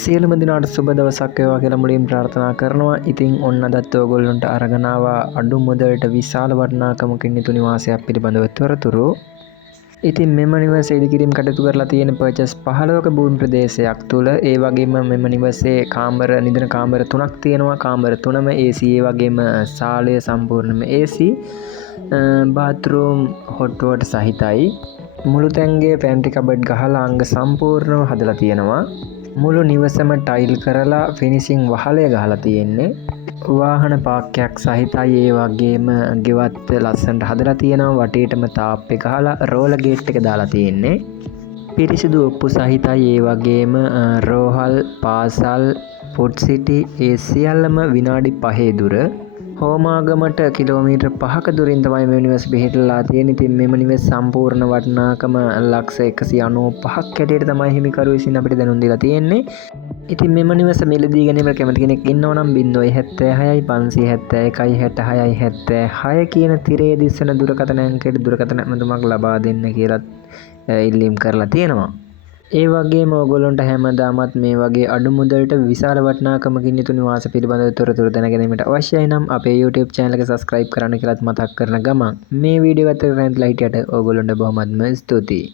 සියලුම දිනාට සුබ දවසක් වේවා කියලා මුලින් ප්‍රාර්ථනා කරනවා. ඉතින් ඔන්න අදත් ඔයගොල්ලන්ට අරගෙන ආවා අඩු මුදලට විශාල වටිනාකමකින් යුතු නිවාසයක් පිළිබඳව තොරතුරු. ඉතින් මෙම නිවසේ ඉදිකිරීම කටයුතු කරලා තියෙන පර්චස් 15ක භූමි ප්‍රදේශයක් තුල ඒ වගේම මෙම නිවසේ නිදන කාමර 3ක් තියෙනවා. කාමර 3ම AC, ඒ වගේම සාලය සම්පූර්ණයෙන්ම AC, බාත්රූම් හොට් වෝටර් සහිතයි. මුළු තැන්ගේ පැන්ට්‍රි කබඩ් ගහලා අංග සම්පූර්ණව හදලා තියෙනවා. මුළු නිවසම ටයිල් කරලා ෆිනිෂිං වහලය ගහලා තියෙන්නේ. වාහන පාර්කයක් සහිතයි. ඒ වගේම ගෙවත් ලස්සනට හදලා තියෙනවා. වටේටම තාප්පේ ගහලා රෝලර් ගේට් එක දාලා තියෙන්නේ. පිරිසිදු ඔප්පු සහිතයි. ඒ වගේම රෝහල්, පාසල්, ෆුඩ් සිටි ඒ සියල්ලම විනාඩි 5 දුර. හෝමාගමට කිලෝමීටර් 5ක දුරින් තමයි මේ නිවස පිහිටලා තියෙන්නේ. ඉතින් මෙම නිවස සම්පූර්ණ වටිනාකම ලක්ෂ 195ක් හැටියට තමයි හිමිකරු විසින් අපිට දැනුම් දීලා තියෙන්නේ. ඉතින් මෙම නිවස මිලදී ගැනීමට කැමති කෙනෙක් ඉන්නව නම් 076 571 66 76 කියන තිරේ දිස්සන දුරකථන අංකයට දුරකථන ඇමතුමක් ලබා දෙන්න කියලා ඉල්ලීම් කරලා තියෙනවා. ඒ වගේම ඔයගොල්ලන්ට හැමදාමත් මේ වගේ අඩු මුදලට විශාල වටිනාකමකින් යුතු නිවාස පිළිබඳව තොරතුරු දැනගැනීමට අවශ්‍යයි නම් අපේ YouTube channel එක subscribe කරන්න කියලාත් මතක් කරන ගමන් මේ වීඩියෝ එක අතට ලයිට් යට ඔයගොල්ලන්ට බොහොමත්ම ස්තුතියි.